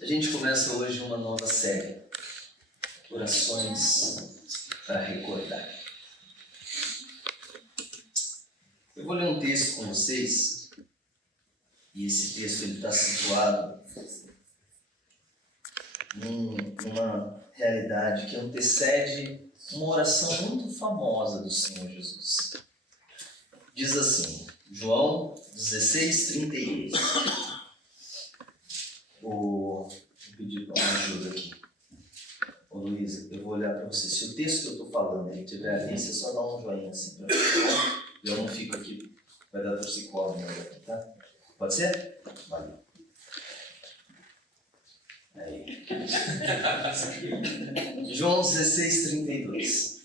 A gente começa hoje uma nova série, Orações para Recordar. Eu vou ler um texto com vocês, e esse texto está situado numa realidade que antecede uma oração muito famosa do Senhor Jesus. Diz assim, João 16:38. Vou pedir uma ajuda aqui. Ô Luísa, eu vou olhar para você. Se o texto que eu estou falando ele estiver ali, você só dá um joinha assim para mim. Eu não fico aqui, vai dar torcicose aqui, tá? Pode ser? Valeu. Aí. João 16:32.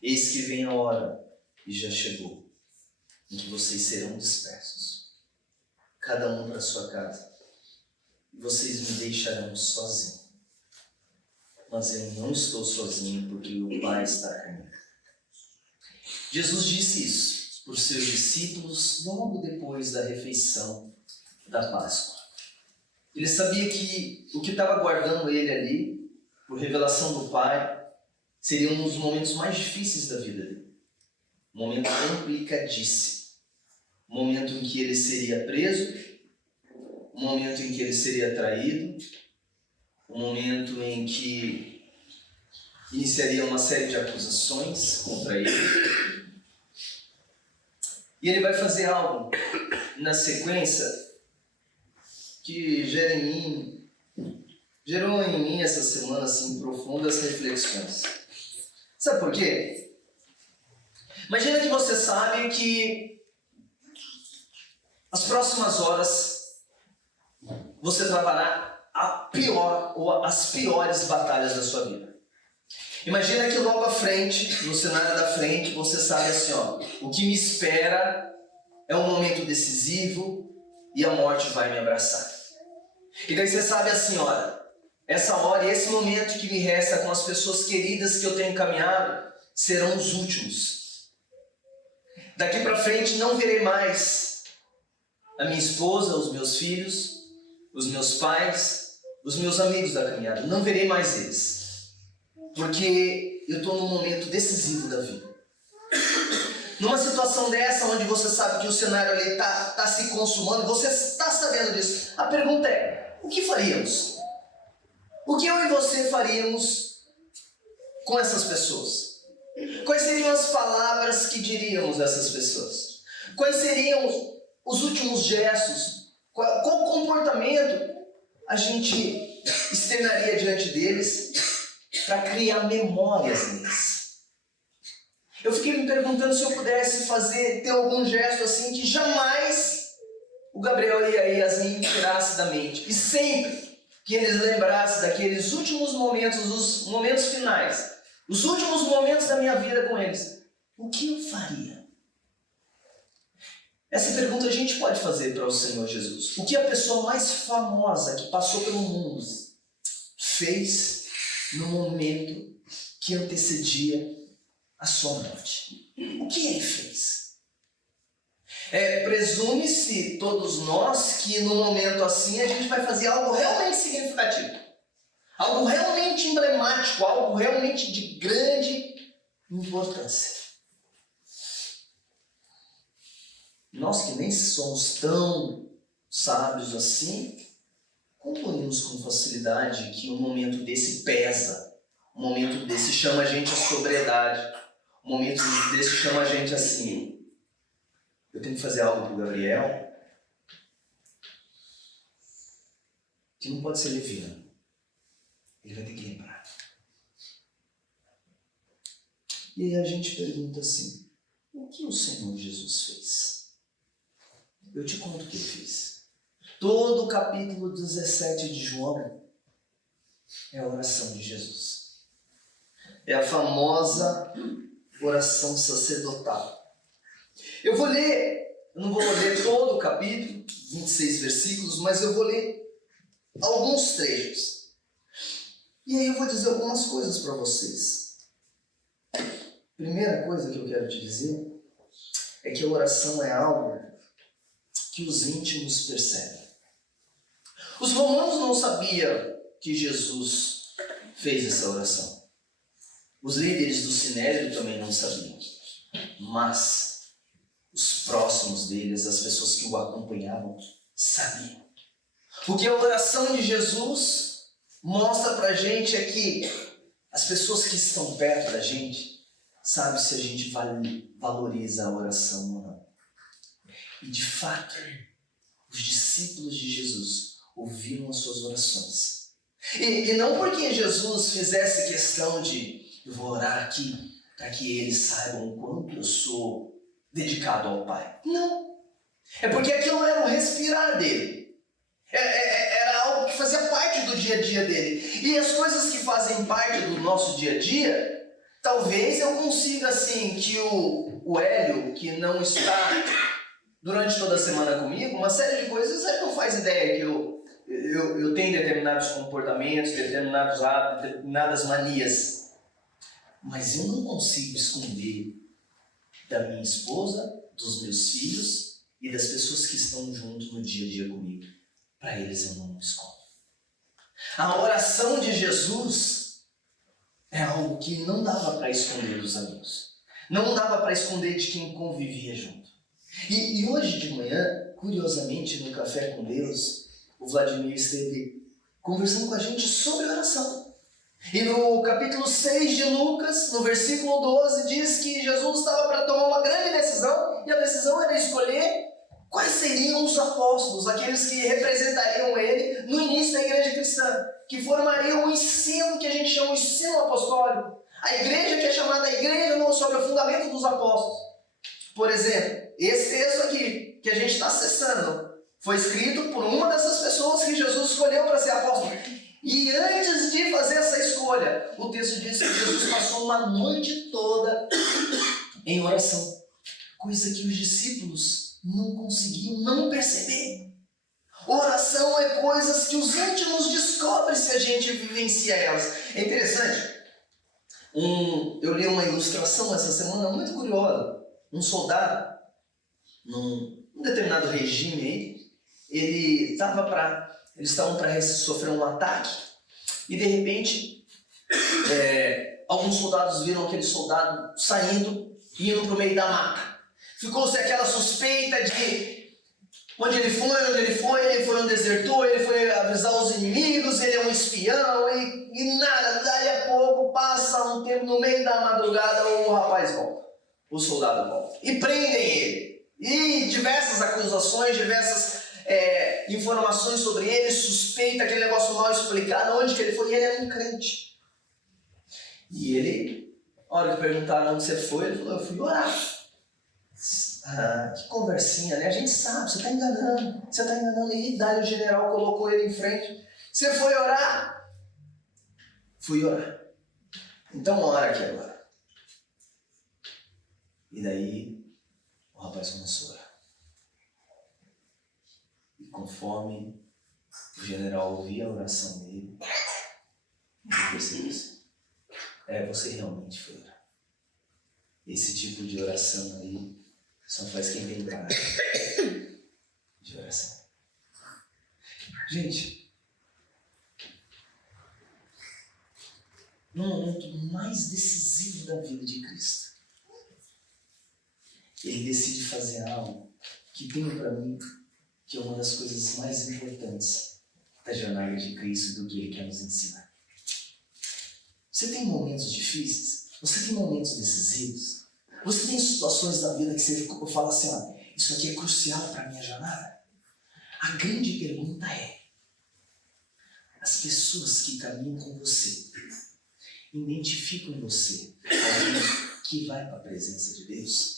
Eis que vem a hora, e já chegou, em que vocês serão dispersos, cada um para sua casa, e vocês me deixarão sozinho. Mas eu não estou sozinho, porque o Pai está comigo. Jesus disse isso para os seus discípulos logo depois da refeição da Páscoa. Ele sabia que o que estava aguardando ele ali, por revelação do Pai, seria um dos momentos mais difíceis da vida dele. Um momento complicadíssimo. Um momento em que ele seria preso, um momento em que ele seria traído, um momento em que iniciaria uma série de acusações contra ele. E ele vai fazer algo na sequência que gerou em mim essa semana assim, profundas reflexões. Sabe por quê? Imagina que você sabe que as próximas horas você travará a pior ou as piores batalhas da sua vida. Imagina que logo à frente, no cenário da frente, você sabe assim, ó, o que me espera é um momento decisivo e a morte vai me abraçar. E daí você sabe assim, olha, essa hora e esse momento que me resta com as pessoas queridas que eu tenho caminhado serão os últimos. Daqui para frente não verei mais a minha esposa, os meus filhos, os meus pais, os meus amigos da caminhada. Não verei mais eles. Porque eu estou num momento decisivo da vida. Numa situação dessa, onde você sabe que o cenário ali está se consumando, você está sabendo disso. A pergunta é, o que faríamos? O que eu e você faríamos com essas pessoas? Quais seriam as palavras que diríamos a essas pessoas? Quais seriam os últimos gestos? Qual comportamento a gente externaria diante deles para criar memórias neles? Eu fiquei me perguntando se eu pudesse ter algum gesto assim que jamais o Gabriel e a Yasmin me tirasse da mente. E sempre que eles lembrassem daqueles últimos momentos, os momentos finais, os últimos momentos da minha vida com eles, o que eu faria? Essa pergunta a gente pode fazer para o Senhor Jesus. O que a pessoa mais famosa que passou pelo mundo fez no momento que antecedia a sua morte? O que ele fez? Presume-se todos nós que num momento assim a gente vai fazer algo realmente significativo, algo realmente emblemático, algo realmente de grande importância. Nós que nem somos tão sábios assim, concluímos com facilidade que um momento desse pesa, um momento desse chama a gente a sobriedade, um momento desse chama a gente assim, eu tenho que fazer algo para o Gabriel que não pode ser leviano. Ele vai ter que lembrar. E aí a gente pergunta assim, o que o Senhor Jesus fez? Eu te conto o que ele fez. Todo o capítulo 17 de João é a oração de Jesus. É a famosa oração sacerdotal. Eu não vou ler todo o capítulo, 26 versículos, mas eu vou ler alguns trechos. E aí eu vou dizer algumas coisas para vocês. Primeira coisa que eu quero te dizer é que a oração é algo que os íntimos percebem. Os romanos não sabiam que Jesus fez essa oração. Os líderes do Sinédrio também não sabiam. Mas os próximos deles, as pessoas que o acompanhavam, sabiam. O que a oração de Jesus mostra pra gente é que as pessoas que estão perto da gente sabem se a gente valoriza a oração ou não. E de fato, os discípulos de Jesus ouviram as suas orações. E não porque Jesus fizesse questão de eu vou orar aqui para que eles saibam o quanto eu sou dedicado ao Pai. Não. É porque aquilo era o respirar dele. Era algo que fazia parte do dia a dia dele. E as coisas que fazem parte do nosso dia a dia, talvez eu consiga assim, que o Hélio, que não está durante toda a semana comigo, uma série de coisas ele não faz ideia que eu tenho determinados comportamentos, determinados hábitos, determinadas manias. Mas eu não consigo esconder da minha esposa, dos meus filhos e das pessoas que estão junto no dia a dia comigo. Para eles eu não escondo. A oração de Jesus é algo que não dava para esconder dos amigos. Não dava para esconder de quem convivia junto. E hoje de manhã, curiosamente, no Café com Deus, o Vladimir esteve conversando com a gente sobre oração. E no capítulo 6 de Lucas, no versículo 12, diz que Jesus estava para tomar uma grande decisão, e a decisão era escolher quais seriam os apóstolos, aqueles que representariam ele no início da igreja cristã, que formariam o ensino que a gente chama de ensino apostólico. A igreja que é chamada a igreja sobre o fundamento dos apóstolos. Por exemplo, esse texto aqui, que a gente está acessando, foi escrito por uma dessas pessoas que Jesus escolheu para ser apóstolo. E antes de fazer essa escolha, o texto diz que Jesus passou uma noite toda em oração. Coisa que os discípulos não conseguiam não perceber. Oração é coisas que os íntimos descobrem se a gente vivencia elas. É interessante. Eu li uma ilustração essa semana muito curiosa. Um soldado, num determinado regime aí, eles estavam para sofrer um ataque e de repente alguns soldados viram aquele soldado saindo e indo para o meio da mata. Ficou-se aquela suspeita de onde ele foi um desertor, ele foi avisar os inimigos, ele é um espião e nada, dali a pouco passa um tempo, no meio da madrugada o rapaz volta, o soldado volta e prendem ele. E diversas acusações, diversas informações sobre ele, suspeita, aquele negócio mal explicado, onde que ele foi, e ele era um crente. E ele, a hora que perguntaram onde você foi, ele falou, eu fui orar. Que conversinha, né? A gente sabe, você está enganando. E daí o general colocou ele em frente. Você foi orar? Fui orar. Então ora aqui agora. E daí o rapaz começou a orar. E conforme o general ouvia a oração dele, ele percebeu assim, você realmente foi orar. Esse tipo de oração aí só faz quem tem coragem de oração. Gente, no momento mais decisivo da vida de Cristo, ele decide fazer algo que tem para mim que é uma das coisas mais importantes da jornada de Cristo do que ele quer nos ensinar. Você tem momentos difíceis? Você tem momentos decisivos? Você tem situações da vida que você fala assim, isso aqui é crucial para a minha jornada? A grande pergunta é, as pessoas que caminham com você identificam em você alguém que vai para a presença de Deus?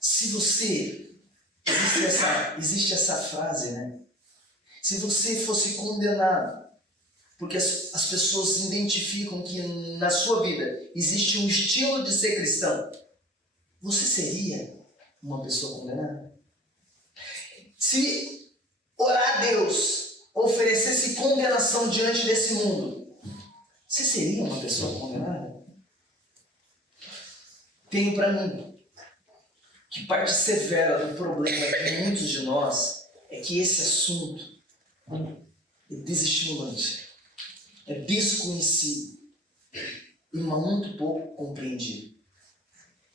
Se você... Existe essa frase, né? Se você fosse condenado, porque as pessoas identificam que na sua vida existe um estilo de ser cristão, você seria uma pessoa condenada? Se orar a Deus oferecesse condenação diante desse mundo, você seria uma pessoa condenada? Tenho para mim que parte severa do problema de muitos de nós é que esse assunto é desestimulante, é desconhecido e muito pouco compreendido.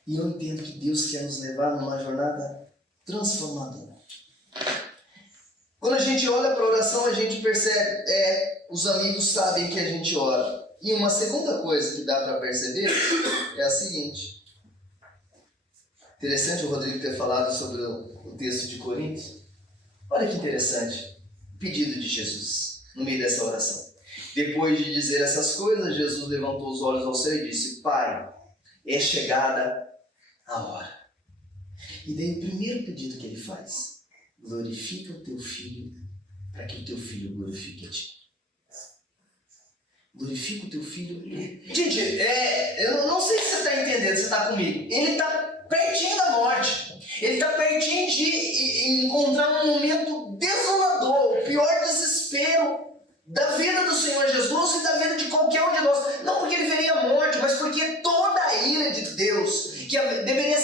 E eu entendo que Deus quer nos levar numa jornada transformadora. Quando a gente olha para a oração, a gente percebe, os amigos sabem que a gente ora. E uma segunda coisa que dá para perceber é a seguinte. Interessante o Rodrigo ter falado sobre o texto de Coríntios. Olha que interessante, o pedido de Jesus no meio dessa oração. Depois de dizer essas coisas, Jesus levantou os olhos ao céu e disse: Pai, é chegada a hora. E daí o primeiro pedido que ele faz: glorifica o teu filho, para que o teu filho glorifique a ti. Glorifica o teu filho. Gente, eu não sei se você está entendendo, se você está comigo. Ele está pertinho da morte. Ele está pertinho de encontrar um momento desolador, o pior desespero da vida do Senhor Jesus e da vida de qualquer um de nós. Não porque ele veria a morte, mas porque toda a ira de Deus, que deveria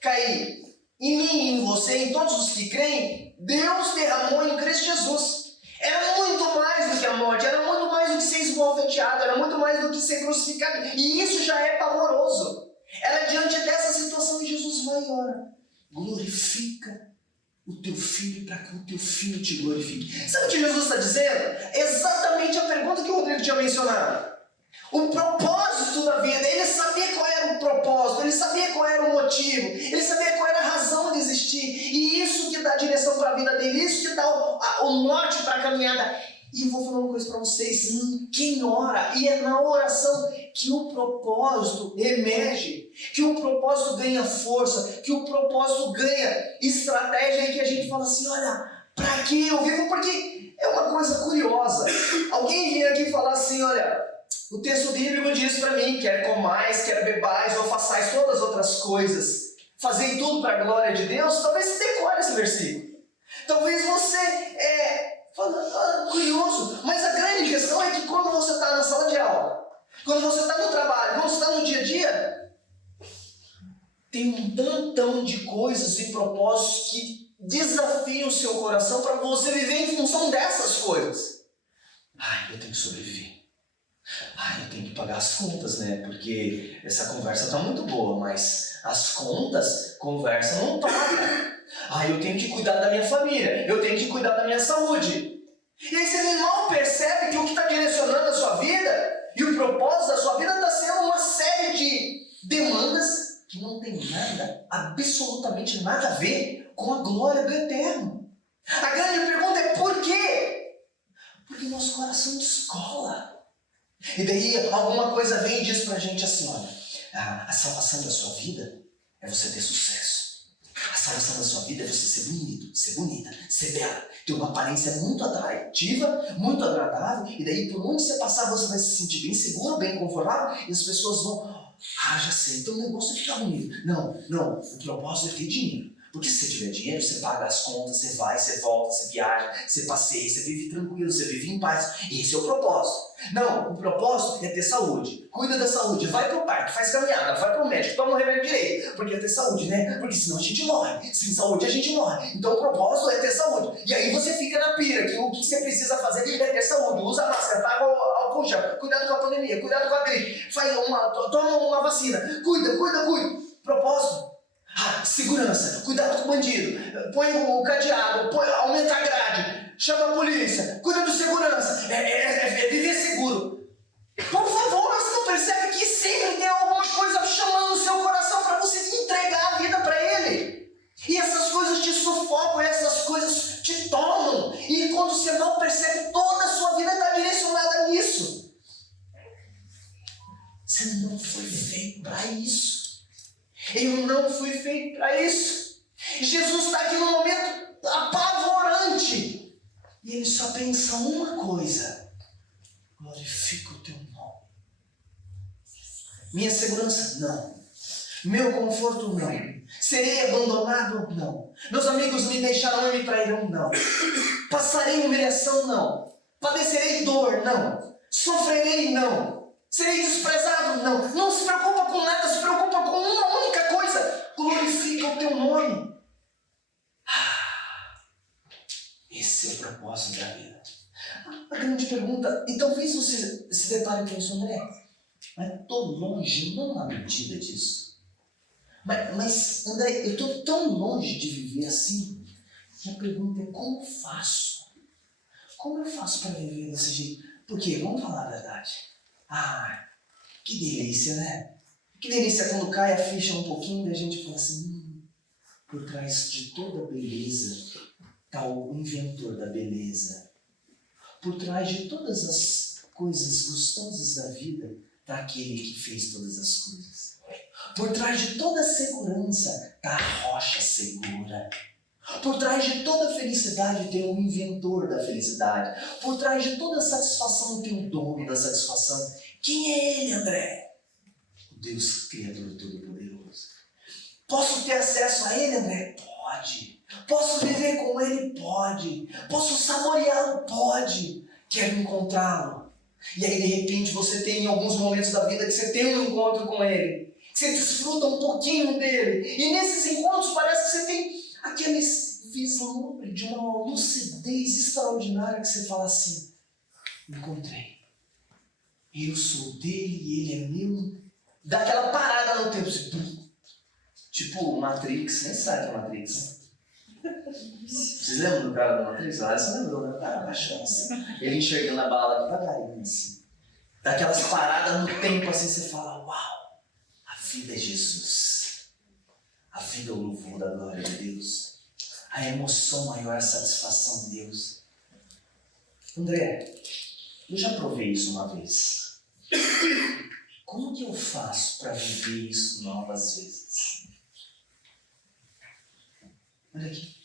cair em mim, em você, em todos os que creem, Deus derramou em Cristo Jesus. Era muito mais do que a morte, era muito mais do que ser esbofeteado, era muito mais do que ser crucificado. E isso já é pavoroso. Era diante dessa situação que Jesus vai e ora: glorifica o teu filho para que o teu filho te glorifique. Sabe o que Jesus está dizendo? Exatamente a pergunta que o Rodrigo tinha mencionado. O propósito da vida. Ele sabia qual era o propósito, ele sabia qual era o motivo, ele sabia qual era a razão de existir. E isso que dá direção para a vida dele, isso que dá o norte para a caminhada. E eu vou falar uma coisa para vocês: quem ora, e é na oração que o propósito emerge, que o propósito ganha força, que o propósito ganha estratégia, e que a gente fala assim: olha, para que eu vivo? Porque é uma coisa curiosa. Alguém vinha aqui falar assim: olha, o texto bíblico diz para mim: quer comais, quer bebais ou façais todas as outras coisas, fazei tudo para a glória de Deus. Talvez você decore esse versículo. Talvez você fala: curioso. Mas a grande questão é que quando você está na sala de aula, quando você está no trabalho, quando você está no dia a dia, tem um tantão de coisas e propósitos que desafiam o seu coração para você viver em função dessas coisas. Eu tenho que sobreviver. Eu tenho que pagar as contas, né? Porque essa conversa tá muito boa, mas as contas, conversa não paga. Eu tenho que cuidar da minha família, eu tenho que cuidar da minha saúde. E aí você mal percebe que o que está direcionando a sua vida e o propósito da sua vida está sendo uma série de demandas que não tem nada, absolutamente nada a ver com a glória do Eterno. A grande pergunta é: por quê? Porque nosso coração descola. E daí alguma coisa vem e diz pra gente assim: olha, a salvação da sua vida é você ter sucesso. A salvação da sua vida é você ser bonito, ser bonita, ser bela, ter uma aparência muito atrativa, muito agradável, e daí por onde você passar você vai se sentir bem seguro, bem confortável, e as pessoas vão: já sei, então o negócio é ficar bonito. Não, o propósito é ter dinheiro. Porque se você tiver dinheiro, você paga as contas, você vai, você volta, você viaja, você passeia, você vive tranquilo, você vive em paz. Esse é o propósito. Não, o propósito é ter saúde. Cuida da saúde, vai pro parque, faz caminhada, vai pro médico, toma um remédio direito. Porque é ter saúde, né? Porque senão a gente morre. Sem saúde a gente morre. Então o propósito é ter saúde. E aí você fica na pira, que o que você precisa fazer é ter saúde. Usa máscara, paga álcool gel, cuidado com a pandemia, cuidado com a gripe, toma uma vacina, cuida. Propósito. Segurança, cuidado com o bandido, põe o cadeado, aumenta a grade, chama a polícia, cuida do segurança, é viver seguro. Por favor, você não percebe que sempre tem alguma coisa chamando o seu coração para você entregar a vida para Ele? E essas coisas te sufocam, essas coisas te tomam, e quando você não percebe, toda a sua vida está direcionada nisso. Você não foi feito para isso. Eu não fui feito para isso. Jesus está aqui num momento apavorante. E ele só pensa uma coisa: glorifica o teu nome. Minha segurança? Não. Meu conforto? Não. Serei abandonado? Não. Meus amigos me deixarão e me trairão? Não. Passarei humilhação? Não. Padecerei dor? Não. Sofrerei? Não. Serei desprezado? Não. Não se preocupa com nada, se preocupa com uma única coisa: glorifica o teu nome. Esse é o propósito da vida. A grande pergunta, e talvez você se depare com isso, André, mas estou longe, não na medida disso. Mas André, eu estou tão longe de viver assim, que a pergunta é como eu faço? Como eu faço para viver desse jeito? Porque, vamos falar a verdade, que delícia, né? Que delícia quando cai a ficha um pouquinho e a gente fala assim, por trás de toda beleza está o inventor da beleza. Por trás de todas as coisas gostosas da vida está aquele que fez todas as coisas. Por trás de toda segurança está a rocha segura. Por trás de toda felicidade tem o inventor da felicidade. Por trás de toda satisfação tem o dono da satisfação. Quem é ele, André? O Deus Criador Todo-Poderoso. Posso ter acesso a ele, André? Pode. Posso viver com ele? Pode. Posso saboreá-lo? Pode. Quero encontrá-lo. E aí, de repente, você tem em alguns momentos da vida que você tem um encontro com ele. Que você desfruta um pouquinho dele. E nesses encontros parece que você tem aqueles vislumbre de uma lucidez extraordinária que você fala assim, encontrei. Eu sou dele e ele é meu. Dá aquela parada no tempo. Tipo Matrix, nem sabe que é Matrix. Vocês lembram do cara da Matrix? Você lembrou, né? Cara, baixando assim. Ele enxergando a bala devagarinho assim. Dá aquelas paradas no tempo assim, você fala, uau, a vida é Jesus. A vida é o louvor da glória de Deus. A emoção maior é a satisfação de Deus. André, eu já provei isso uma vez. Como que eu faço para viver isso novas vezes? Olha aqui.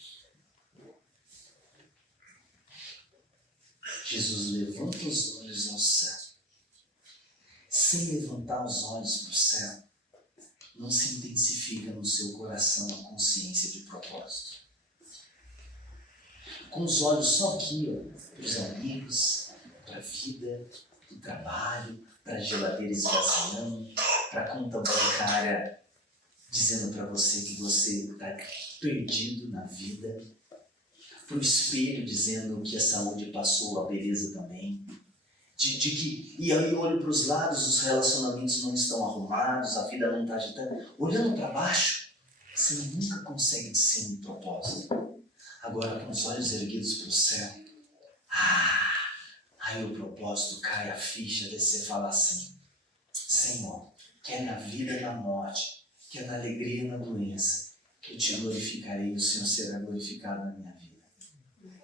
Jesus levanta os olhos ao céu. Sem levantar os olhos para o céu, não se intensifica no seu coração a consciência de propósito. Com os olhos só aqui, para os amigos, para a vida, para o trabalho, para a geladeira esvaziando, para a conta bancária dizendo para você que você está perdido na vida, para o espelho dizendo que a saúde passou, a beleza também, e aí eu olho para os lados, os relacionamentos não estão arrumados, a vida não está agitada. Olhando para baixo, você nunca consegue discernir um propósito. Agora, com os olhos erguidos para o céu, aí o propósito cai a ficha, daí você fala assim, Senhor, quer na vida e na morte, quer na alegria e na doença, eu te glorificarei e o Senhor será glorificado na minha vida.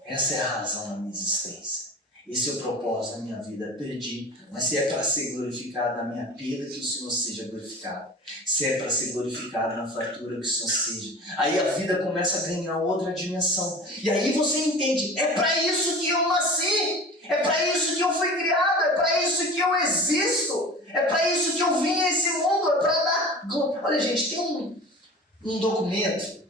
Essa é a razão da minha existência. Esse é o propósito da minha vida. Perdi, mas se é para ser glorificado na minha perda, que o Senhor seja glorificado. Se é para ser glorificado na fratura, que o Senhor seja. Aí a vida começa a ganhar outra dimensão. E aí você entende, é para isso que eu nasci. É para isso que eu fui criado. É para isso que eu existo. É para isso que eu vim a esse mundo. É para dar glória. Olha, gente, tem um documento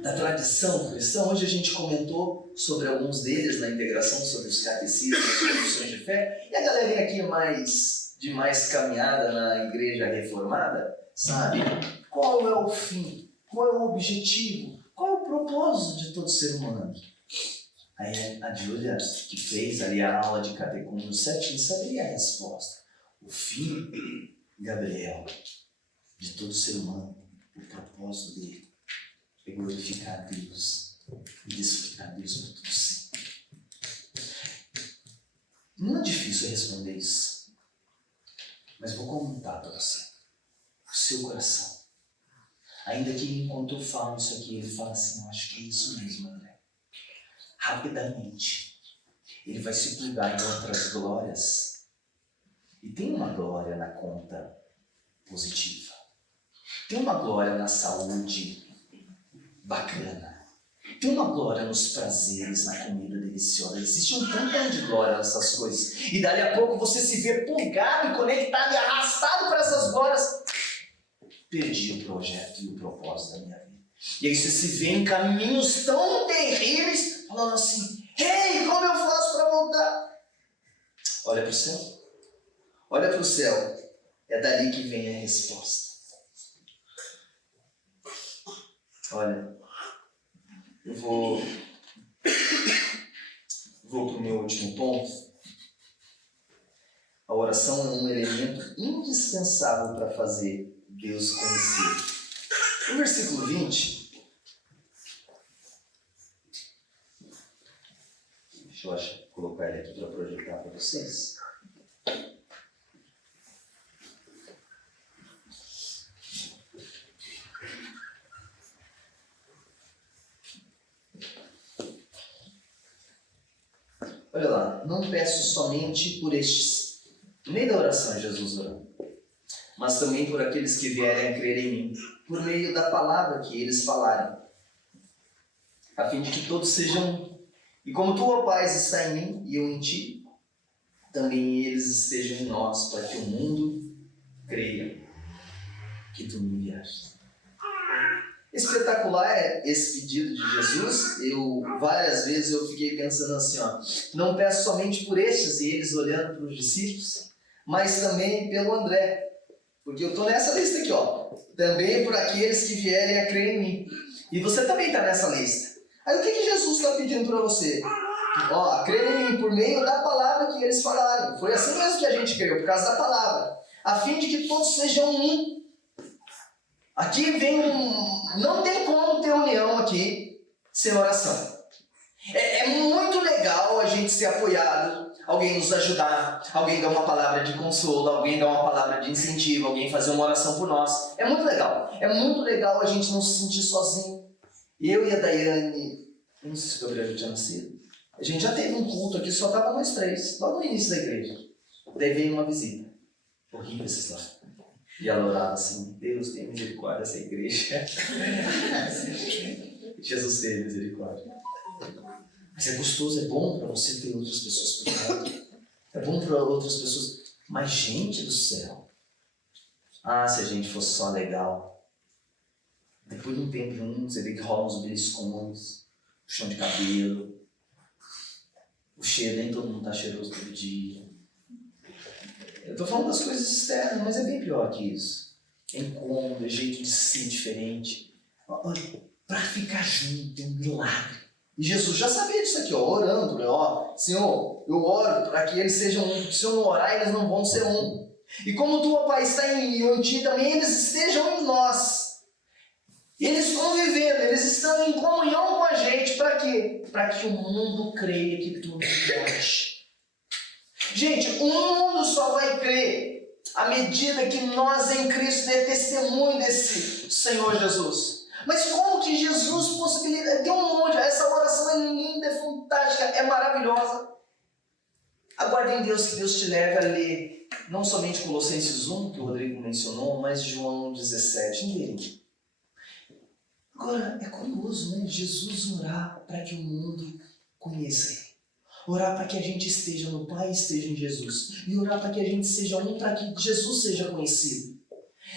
da tradição cristã. Hoje a gente comentou sobre alguns deles na integração, sobre os catecismos, as confissões de fé, e a galerinha aqui de mais caminhada na igreja reformada, sabe qual é o fim, qual é o objetivo, qual é o propósito de todo ser humano. Aí a Júlia, que fez ali a aula de catecúmeno certinho, saberia a resposta. O fim, Gabriel, de todo ser humano, o propósito dele é glorificar Deus e desfrutar Deus por tudo sempre. Não é difícil responder isso, mas vou comentar para você. O seu coração. Ainda que enquanto eu falo isso aqui, ele fala assim, eu acho que é isso mesmo, André. Rapidamente, ele vai se plugar em outras glórias. E tem uma glória na conta positiva. Tem uma glória na saúde bacana. Tem uma glória nos prazeres, na comida deliciosa. Existe um tanto de glória nessas coisas. E dali a pouco você se vê plugado e conectado e arrastado para essas glórias. Perdi o projeto e o propósito da minha vida. E aí você se vê em caminhos tão terríveis, falando assim, ei, como eu faço para voltar? Olha para o céu. Olha para o céu. É dali que vem a resposta. Olha, eu vou vou para o meu último ponto. A oração é um elemento indispensável para fazer Deus conhecido. No versículo 20, deixa eu colocar ele aqui para projetar para vocês. Olha lá, não peço somente por estes, no meio da oração Jesus orando, mas também por aqueles que vierem a crer em mim, por meio da palavra que eles falarem, a fim de que todos sejam um. E como tu, ó Pai, está em mim e eu em ti, também eles estejam em nós, para que o mundo creia que tu me enviaste. Espetacular é esse pedido de Jesus. Várias vezes eu fiquei pensando assim, não peço somente por estes, e eles olhando para os discípulos, mas também pelo André, porque eu estou nessa lista aqui, também por aqueles que vierem a crer em mim. E você também está nessa lista. Aí o que Jesus está pedindo para você? Crer em mim por meio da palavra que eles falaram. Foi assim mesmo que a gente creu, por causa da palavra, a fim de que todos sejam um. Aqui vem não tem como ter união aqui sem oração. É muito legal a gente ser apoiado, alguém nos ajudar, alguém dar uma palavra de consolo, alguém dar uma palavra de incentivo, alguém fazer uma oração por nós. É muito legal. É muito legal a gente não se sentir sozinho. Eu e a Daiane, não sei se o Gabriel já tinha nascido, a gente já teve um culto aqui, só estava nós três, logo no início da igreja. Daí veio uma visita. Horrível essa história. E ela orava assim, Deus tem misericórdia dessa igreja. Jesus teve misericórdia. Mas é gostoso, é bom para você ter outras pessoas por perto. É bom para outras pessoas. Mas gente do céu, se a gente fosse só legal. Depois de um tempo juntos, você vê que rolam os beliscões, o chão de cabelo, o cheiro, nem todo mundo está cheiroso todo dia. Eu estou falando das coisas externas, mas é bem pior que isso. É incômodo, é jeito de ser diferente. Para ficar junto é um milagre. E Jesus já sabia disso aqui, orando, Senhor, eu oro para que eles sejam um, porque se eu não orar, eles não vão ser um. E como tu, ó Pai, está em mim e eu em ti, também eles estejam em nós. Eles convivendo, eles estão em comunhão com a gente, para quê? Para que o mundo creia que tu me enviaste. Gente, o mundo só vai crer à medida que nós em Cristo dê testemunho desse Senhor Jesus. Mas como que Jesus possibilita? Tem um monte, essa oração é linda, é fantástica, é maravilhosa. Aguarde em Deus que Deus te leve a ler não somente Colossenses 1, que o Rodrigo mencionou, mas João 17. Agora, é curioso, né? Jesus orar para que o mundo conheça Ele. Orar para que a gente esteja no Pai e esteja em Jesus. E orar para que a gente seja um, para que Jesus seja conhecido.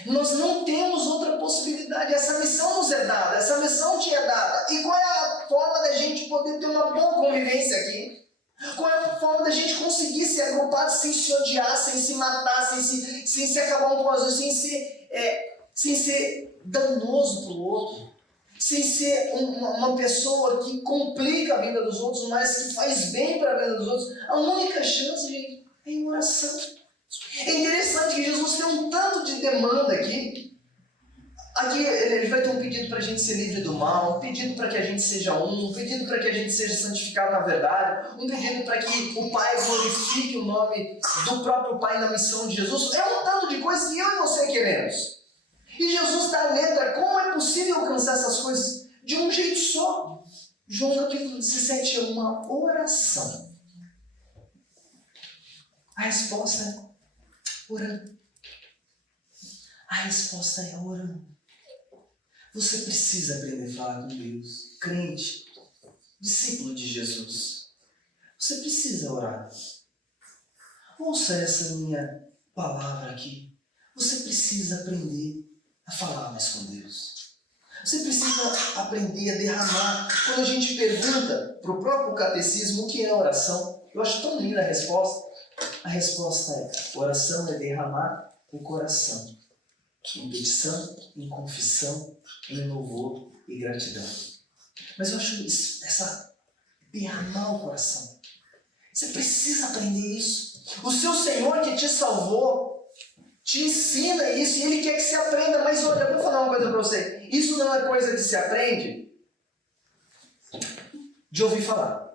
Nós não temos outra possibilidade. Essa missão nos é dada. Essa missão te é dada. E qual é a forma da gente poder ter uma boa convivência aqui? Qual é a forma da gente conseguir ser agrupado sem se odiar, sem se matar, sem se acabar um com as outras, sem ser danoso para o outro? Sem ser uma pessoa que complica a vida dos outros, mas que faz bem para a vida dos outros. A única chance, gente, é em oração. É interessante que Jesus tem um tanto de demanda aqui. Aqui ele vai ter um pedido para a gente ser livre do mal, um pedido para que a gente seja um pedido para que a gente seja santificado na verdade, um pedido para que o Pai glorifique o nome do próprio Pai na missão de Jesus. É um tanto de coisas que eu e você queremos. E Jesus dá a letra, como é possível alcançar essas coisas de um jeito só? João capítulo 17 é uma oração. A resposta é orando. A resposta é orando. Você precisa aprender a falar com Deus. Crente, discípulo de Jesus. Você precisa orar. Ouça essa minha palavra aqui. Você precisa aprender a falar mais com Deus. Você precisa aprender a derramar. Quando a gente pergunta para o próprio catecismo o que é oração, eu acho tão linda a resposta. A resposta é: oração é derramar o coração em petição, em confissão, em louvor e gratidão. Mas eu acho essa derramar o coração. Você precisa aprender isso. O seu Senhor que te salvou te ensina isso e Ele quer que você aprenda. Mas olha, eu vou falar uma coisa para você. Isso não é coisa que se aprende de ouvir falar.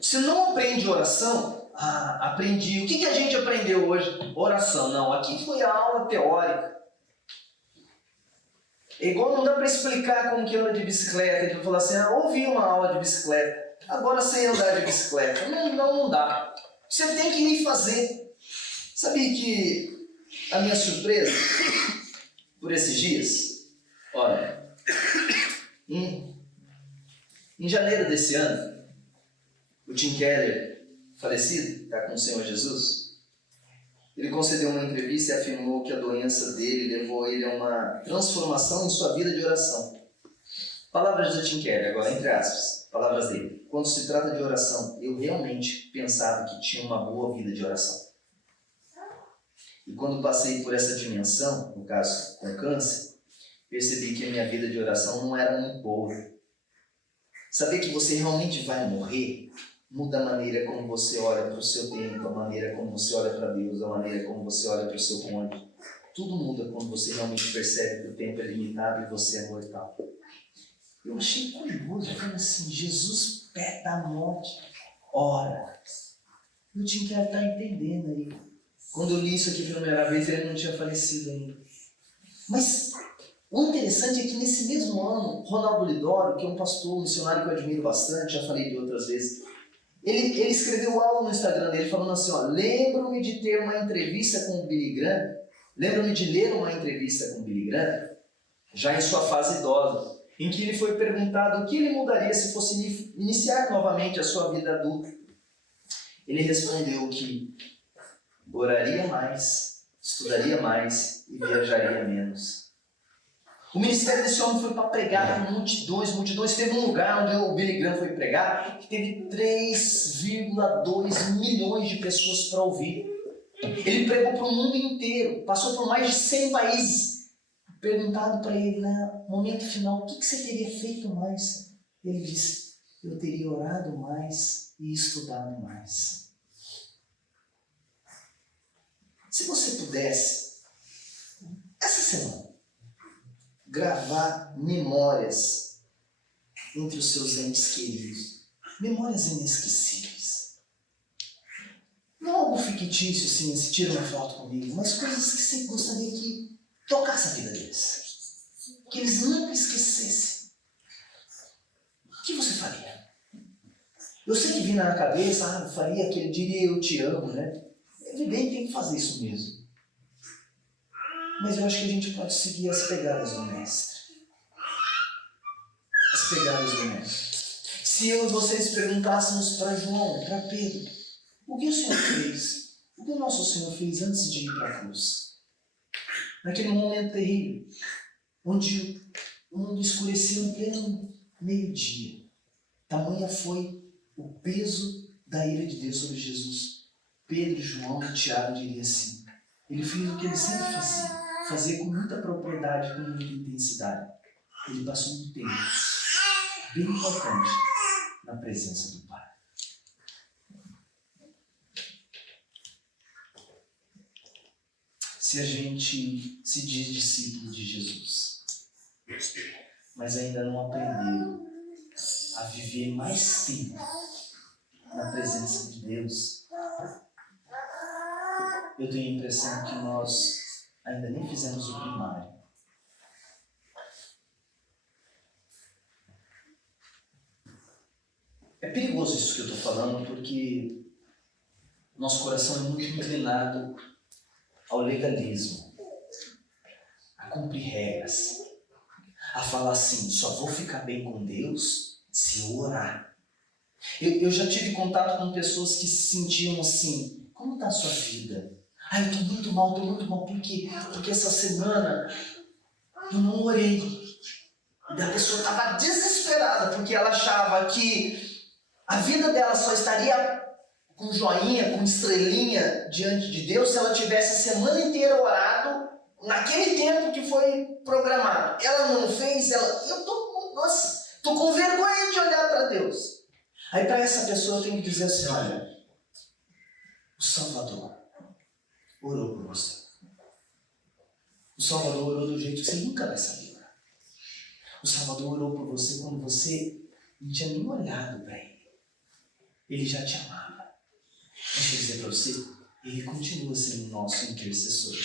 Você não aprende oração? Aprendi. O que a gente aprendeu hoje? Oração. Não, aqui foi a aula teórica. É igual, não dá para explicar como que anda de bicicleta. Ele vai falar assim, ouvi uma aula de bicicleta. Agora sei andar de bicicleta. Não dá. Você tem que ir fazer. Sabia que a minha surpresa por esses dias? Olha, em janeiro desse ano, o Tim Keller, falecido, está com o Senhor Jesus, ele concedeu uma entrevista e afirmou que a doença dele levou ele a uma transformação em sua vida de oração. Palavras do Tim Keller, agora entre aspas, palavras dele. Quando se trata de oração, eu realmente pensava que tinha uma boa vida de oração. E quando passei por essa dimensão, no caso com câncer, percebi que a minha vida de oração não era muito boa. Saber que você realmente vai morrer muda a maneira como você olha para o seu tempo, a maneira como você olha para Deus, a maneira como você olha para o seu cônjuge. Tudo muda quando você realmente percebe que o tempo é limitado e você é mortal. Eu achei curioso, eu falei assim, Jesus perto da morte, ora. E o Tim Keller está entendendo aí. Quando eu li isso aqui pela primeira vez, ele não tinha falecido ainda. Mas o interessante é que nesse mesmo ano, Ronaldo Lidório, que é um pastor, um missionário que eu admiro bastante, já falei de outras vezes, ele escreveu algo no Instagram dele falando assim, lembro-me de ter uma entrevista com o Billy Graham, lembro-me de ler uma entrevista com o Billy Graham, já em sua fase idosa, em que ele foi perguntado o que ele mudaria se fosse iniciar novamente a sua vida adulta. Ele respondeu que oraria mais, estudaria mais e viajaria menos. O ministério desse homem foi para pregar para multidões. Teve um lugar onde o Billy Graham foi pregar que teve 3,2 milhões de pessoas para ouvir. Ele pregou para o mundo inteiro, passou por mais de 100 países. Perguntado para ele, no momento final, o que você teria feito mais? Ele disse, eu teria orado mais e estudado mais. Se você pudesse, essa semana, gravar memórias entre os seus entes queridos, memórias inesquecíveis. Não algo fictício, assim, se tira uma foto comigo, mas coisas que você gostaria que tocasse a vida deles. Que eles nunca esquecessem. O que você faria? Eu sei que vinha na cabeça, eu faria aquele diria eu te amo, né? É evidente, tem que fazer isso mesmo. Mas eu acho que a gente pode seguir as pegadas do Mestre. As pegadas do Mestre. Se eu e vocês perguntássemos para João, para Pedro, o que o Senhor fez? O que o nosso Senhor fez antes de ir para a cruz? Naquele momento terrível, onde o mundo escureceu em pleno meio-dia. Tamanha foi o peso da ira de Deus sobre Jesus. Pedro, João e Tiago diriam assim. Ele fez o que ele sempre fazia. Fazer com muita propriedade, com muita intensidade. Ele passou um tempo bem importante na presença do Pai. Se a gente se diz discípulo de Jesus, mas ainda não aprendeu a viver mais tempo na presença de Deus, eu tenho a impressão que nós ainda nem fizemos o primário. É perigoso isso que eu estou falando, porque nosso coração é muito inclinado ao legalismo, a cumprir regras, a falar assim, só vou ficar bem com Deus se eu orar. Eu já tive contato com pessoas que se sentiam assim, como está a sua vida? Eu estou muito mal, por quê? Porque essa semana eu não orei. E a pessoa estava desesperada, porque ela achava que a vida dela só estaria com joinha, com estrelinha diante de Deus se ela tivesse a semana inteira orado naquele tempo que foi programado. Ela não fez, estou com vergonha de olhar para Deus. Aí para essa pessoa eu tenho que dizer assim, olha, o Salvador orou por você. O Salvador orou do jeito que você nunca vai saber orar. O Salvador orou por você quando você não tinha nem olhado para Ele. Ele já te amava. Deixa eu dizer para você, Ele continua sendo nosso intercessor.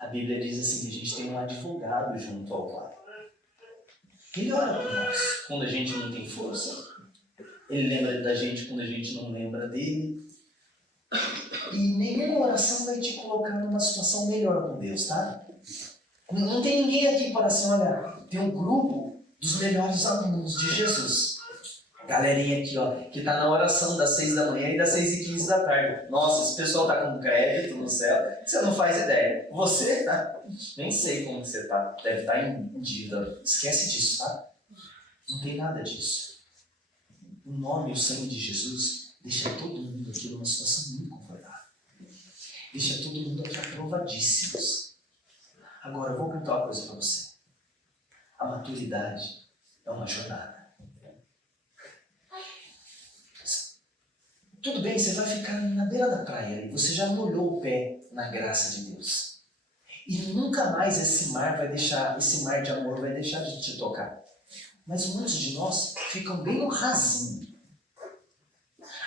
A Bíblia diz assim que a gente tem um advogado junto ao Pai. Ele ora por nós quando a gente não tem força. Ele lembra da gente quando a gente não lembra dele. E nenhuma oração vai te colocar numa situação melhor com Deus, tá? Não tem ninguém aqui para assim, olha, tem um grupo dos melhores alunos de Jesus. Galerinha aqui, ó, que tá na oração das 6 da manhã e das 6h15 da tarde. Nossa, esse pessoal tá com crédito no céu, você não faz ideia. Você, tá? Nem sei como que você tá. Deve estar em dívida. Esquece disso, tá? Não tem nada disso. O nome e o sangue de Jesus deixa todo mundo aqui numa situação muito confortável. Deixa todo mundo aqui aprovadíssimos. Agora, eu vou contar uma coisa para você. A maturidade é uma jornada. Tudo bem, você vai ficar na beira da praia e você já molhou o pé na graça de Deus. E nunca mais esse mar de amor vai deixar de te tocar. Mas muitos de nós ficam bem no rasinho.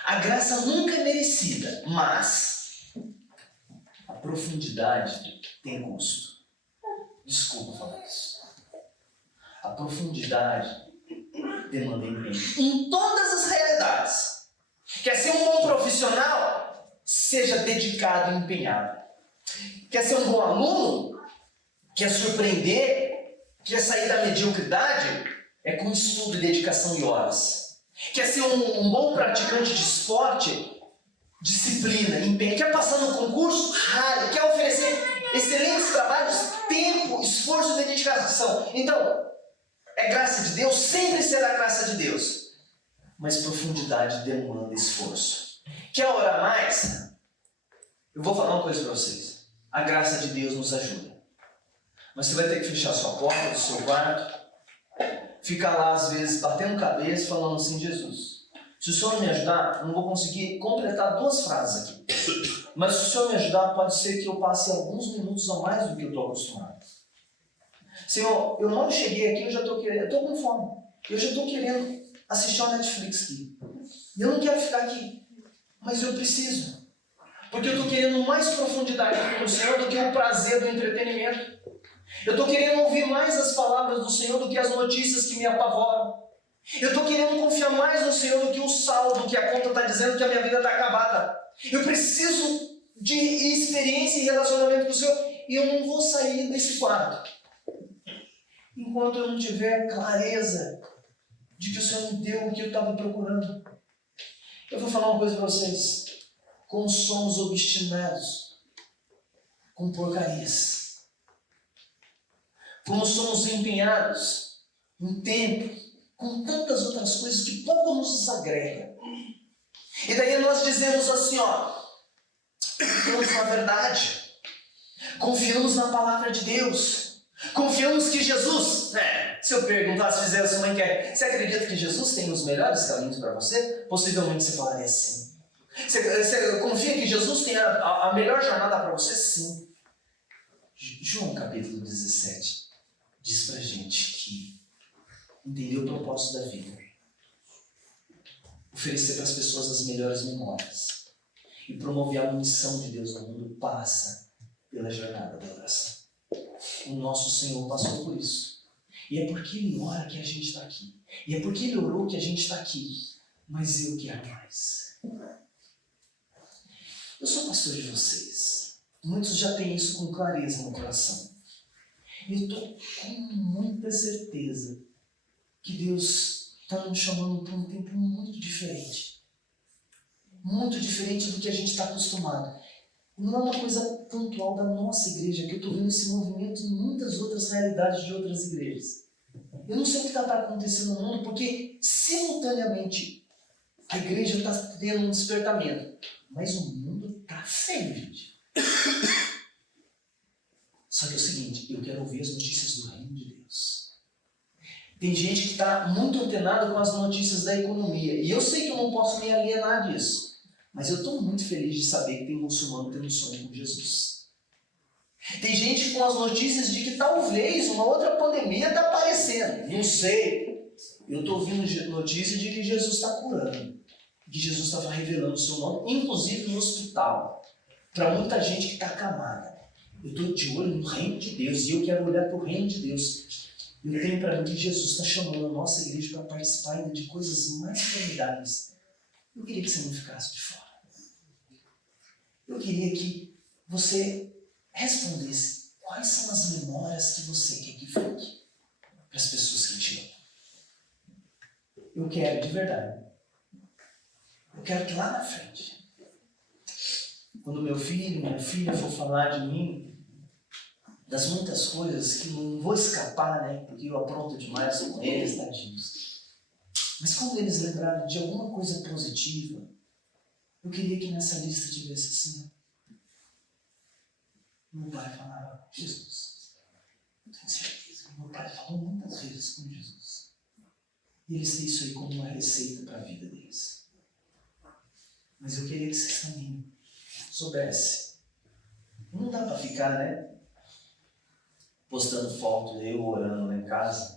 A graça nunca é merecida, mas a profundidade tem custo. Desculpa falar isso. A profundidade demanda empenho. Em todas as realidades. Quer ser um bom profissional? Seja dedicado e empenhado. Quer ser um bom aluno? Quer surpreender? Quer sair da mediocridade? É com estudo, dedicação e horas. Quer ser um bom praticante de esporte? Disciplina, empenho. Quer passar no concurso? Rale. Quer oferecer excelentes trabalhos? Tempo, esforço e dedicação. Então, é graça de Deus? Sempre será graça de Deus. Mas profundidade demanda esforço. Quer orar mais? Eu vou falar uma coisa para vocês. A graça de Deus nos ajuda. Mas você vai ter que fechar sua porta do seu quarto, ficar lá às vezes batendo cabeça falando assim, Jesus, se o Senhor não me ajudar, eu não vou conseguir completar 2 frases aqui. Mas se o Senhor me ajudar, pode ser que eu passe alguns minutos a mais do que eu estou acostumado. Senhor, eu não cheguei aqui, eu já estou querendo, eu estou com fome. Eu já estou querendo assistir ao Netflix aqui. Eu não quero ficar aqui, mas eu preciso. Porque eu estou querendo mais profundidade com o Senhor do que o prazer do entretenimento. Eu estou querendo ouvir mais as palavras do Senhor do que as notícias que me apavoram. Eu estou querendo confiar mais no Senhor do que o saldo que a conta está dizendo que a minha vida está acabada. Eu preciso de experiência e relacionamento com o Senhor e eu não vou sair desse quarto enquanto eu não tiver clareza de que o Senhor me deu o que eu estava procurando. Eu vou falar uma coisa para vocês. Como somos obstinados com porcarias. Como somos empenhados em tempo com tantas outras coisas que pouco nos agrega. E daí nós dizemos assim, ó, confiamos na verdade, confiamos na palavra de Deus, confiamos que Jesus, se eu perguntasse, fizesse uma enquete, você acredita que Jesus tem os melhores caminhos para você? Possivelmente você falaria sim. Você confia que Jesus tem a melhor jornada para você? Sim. João capítulo 17 diz pra gente que entender o propósito da vida, oferecer para as pessoas as melhores memórias e promover a missão de Deus no mundo passa pela jornada da oração. O nosso Senhor passou por isso. E é porque Ele ora que a gente está aqui. E é porque Ele orou que a gente está aqui. Mas eu quero mais. Eu sou pastor de vocês. Muitos já têm isso com clareza no coração. E eu estou com muita certeza que Deus está nos chamando para um tempo muito diferente. Muito diferente do que a gente está acostumado. Não é uma coisa pontual da nossa igreja, que eu estou vendo esse movimento em muitas outras realidades de outras igrejas. Eu não sei o que está acontecendo no mundo, porque simultaneamente a igreja está tendo um despertamento. Mas o mundo está feio, gente. Só que é o seguinte, eu quero ouvir as notícias do reino de Deus. Tem gente que está muito antenado com as notícias da economia. E eu sei que eu não posso me alienar disso. Mas eu estou muito feliz de saber que tem muçulmano tendo sonho com Jesus. Tem gente com as notícias de que talvez uma outra pandemia está aparecendo. Não sei. Eu estou ouvindo notícias de que Jesus está curando. Que Jesus estava revelando o seu nome, inclusive no hospital. Para muita gente que está acamada. Eu estou de olho no reino de Deus e eu quero olhar para o reino de Deus. Eu tenho para mim que Jesus está chamando a nossa igreja para participar ainda de coisas mais formidáveis. Eu queria que você não ficasse de fora. Eu queria que você respondesse quais são as memórias que você quer que fique para as pessoas que te amam. Eu quero, de verdade. Eu quero que lá na frente, quando meu filho, minha filha for falar de mim, das muitas coisas que não vou escapar, né? Porque eu apronto demais com eles, tadinhos. Mas quando eles lembrarem de alguma coisa positiva, eu queria que nessa lista tivesse assim. Meu pai falava com Jesus. Eu tenho certeza que meu pai falou muitas vezes com Jesus. E eles têm isso aí como uma receita para a vida deles. Mas eu queria que vocês também soubessem. Não dá para ficar, né? Postando foto, eu orando lá em casa,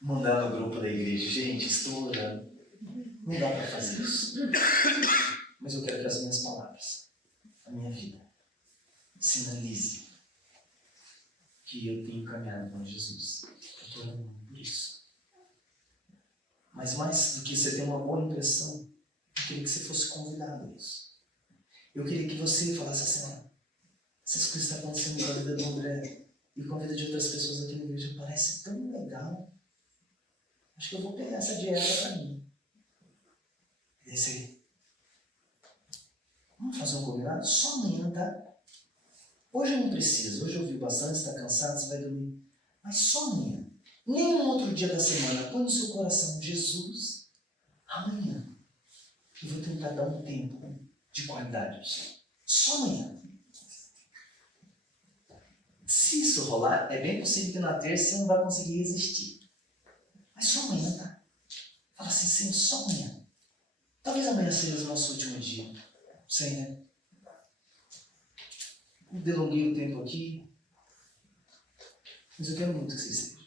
mandando no grupo da igreja, gente, estou orando. Não dá para fazer isso. Mas eu quero que as minhas palavras, a minha vida, sinalize que eu tenho caminhado com Jesus. Eu estou orando por isso. Mas mais do que você ter uma boa impressão, eu queria que você fosse convidado a isso. Eu queria que você falasse assim, essas coisas estão acontecendo com a vida do André e com a vida de outras pessoas aqui na igreja, parece tão legal. Acho que eu vou pegar essa dieta para mim. É isso aí. Vamos fazer um combinado? Só amanhã, tá? Hoje eu não preciso. Hoje eu ouvi bastante, está cansado, você vai dormir. Mas só amanhã. Nenhum outro dia da semana. Põe no seu coração, Jesus, amanhã eu vou tentar dar um tempo de qualidade. Só amanhã. Se isso rolar, é bem possível que na terça você não vai conseguir resistir. Mas só amanhã, tá? Fala assim, Senhor, só amanhã. Talvez amanhã seja o nosso último dia. Não sei, né? Não delonguei o tempo aqui. Mas eu quero muito que você esteja.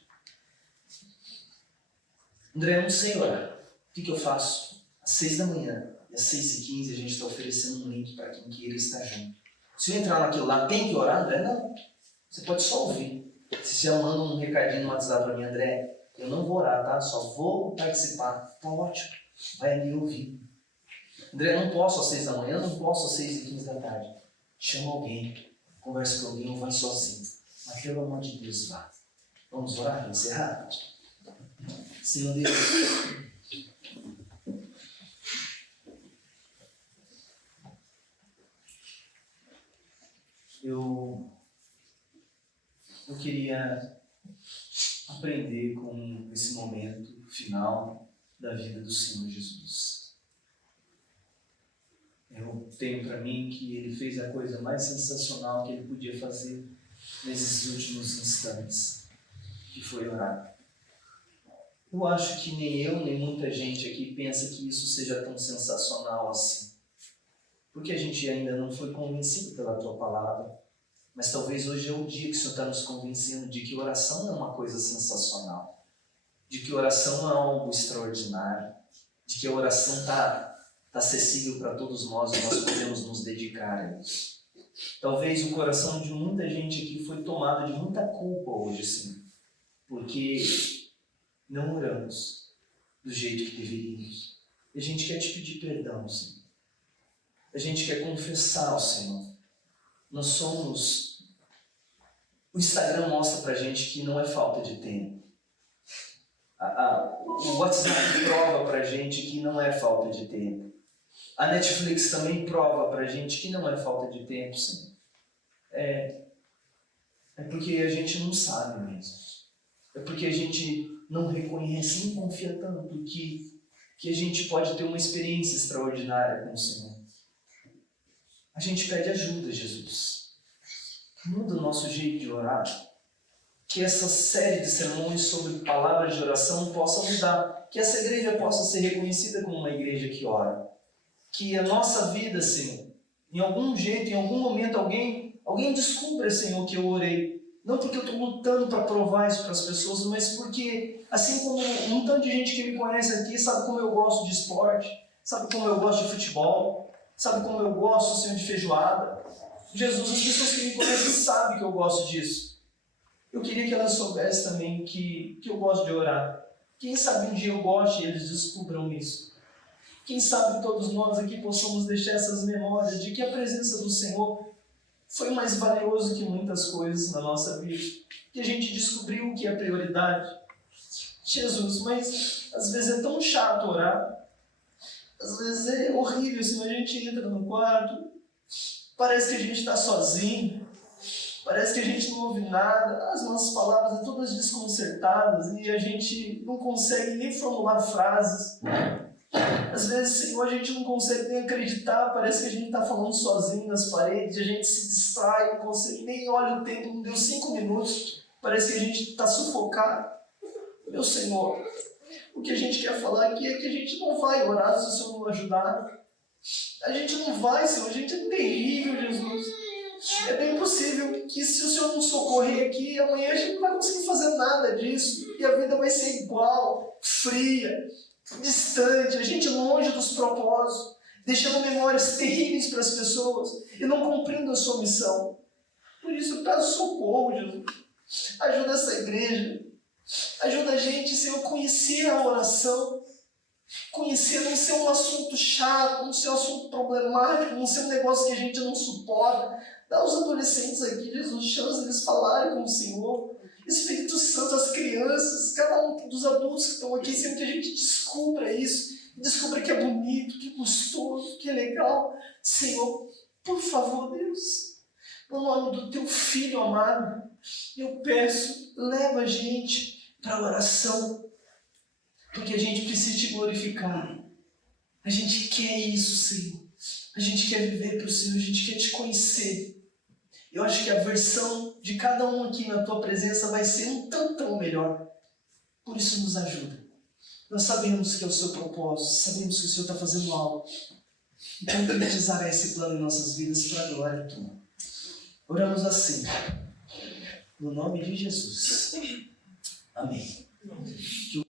André, eu não sei orar. O que eu faço? Às 6 da manhã e às 6h15 a gente está oferecendo um link para quem queira estar junto. Se eu entrar naquilo lá, tem que orar, André? Não. Você pode só ouvir. Se você manda um recadinho no WhatsApp para mim, André, eu não vou orar, tá? Só vou participar. Tá ótimo. Vai ali ouvir. André, não posso às 6 da manhã, não posso às 6h15 da tarde. Chama alguém, conversa com alguém ou vai sozinho. Mas pelo amor de Deus, vá. Vamos orar para encerrar? Senhor Deus, eu queria aprender com esse momento final da vida do Senhor Jesus. Eu tenho para mim que Ele fez a coisa mais sensacional que Ele podia fazer nesses últimos instantes, que foi orar. Eu acho que nem eu, nem muita gente aqui pensa que isso seja tão sensacional assim. Porque a gente ainda não foi convencido pela Tua Palavra. Mas talvez hoje é o dia que o Senhor está nos convencendo de que oração é uma coisa sensacional. De que oração é algo extraordinário. De que a oração está acessível para todos nós e nós podemos nos dedicar a isso. Talvez o coração de muita gente aqui foi tomado de muita culpa hoje, sim. Porque não oramos do jeito que deveríamos. E a gente quer te pedir perdão, Senhor. A gente quer confessar ao Senhor. Nós somos... O Instagram mostra pra gente que não é falta de tempo. O WhatsApp prova pra gente que não é falta de tempo. A Netflix também prova pra gente que não é falta de tempo, Senhor. É porque a gente não sabe mesmo. É porque a gente não reconhece nem confia tanto que a gente pode ter uma experiência extraordinária com o Senhor. A gente pede ajuda, Jesus. Muda o nosso jeito de orar. que essa série de sermões sobre palavras de oração possa mudar, que essa igreja possa ser reconhecida como uma igreja que ora. Que a nossa vida, Senhor, em algum jeito, em algum momento, alguém descubra, Senhor, que eu orei. Não porque eu estou lutando para provar isso para as pessoas, mas porque, assim como um tanto de gente que me conhece aqui sabe como eu gosto de esporte, sabe como eu gosto de futebol, sabe como eu gosto, Senhor, de feijoada. Jesus, as pessoas que me conhecem sabem que eu gosto disso. Eu queria que elas soubessem também que eu gosto de orar. Quem sabe um dia eu gosto e eles descubram isso. Quem sabe todos nós aqui possamos deixar essas memórias de que a presença do Senhor foi mais valioso que muitas coisas na nossa vida. Que a gente descobriu o que é prioridade. Jesus, mas às vezes é tão chato orar. Às vezes é horrível, assim, a gente entra no quarto, parece que a gente está sozinho, parece que a gente não ouve nada, as nossas palavras são todas desconcertadas e a gente não consegue nem formular frases. Às vezes, Senhor, a gente não consegue nem acreditar, parece que a gente está falando sozinho nas paredes, a gente se distrai, não consegue nem olha o tempo, não deu 5 minutos, parece que a gente está sufocado. Meu Senhor, o que a gente quer falar aqui é que a gente não vai orar se o Senhor não ajudar. A gente não vai, Senhor, a gente é terrível, Jesus. É bem possível que se o Senhor não socorrer aqui, amanhã a gente não vai conseguir fazer nada disso. E a vida vai ser igual, fria, distante, a gente longe dos propósitos, deixando memórias terríveis para as pessoas e não cumprindo a sua missão. Por isso eu peço socorro, Jesus. Ajuda essa igreja. Ajuda a gente, Senhor, a conhecer a oração. Conhecer não ser um assunto chato, não ser um assunto problemático, não ser um negócio que a gente não suporta. Dá aos adolescentes aqui, Jesus, chance eles falarem com o Senhor. Espírito Santo, as crianças, cada um dos adultos que estão aqui, Senhor, que a gente descubra isso, descubra que é bonito, que é gostoso, que é legal. Senhor, por favor, Deus, no nome do Teu Filho amado, eu peço, leva a gente para a oração, porque a gente precisa Te glorificar. A gente quer isso, Senhor. A gente quer viver para o Senhor, a gente quer Te conhecer. Eu acho que a versão de cada um aqui na Tua presença vai ser um tantão melhor. Por isso nos ajuda. Nós sabemos que é o Seu propósito, sabemos que o Senhor está fazendo algo. Então concretizará esse plano em nossas vidas para a glória Tua. Oramos assim, no nome de Jesus. Amém. Que o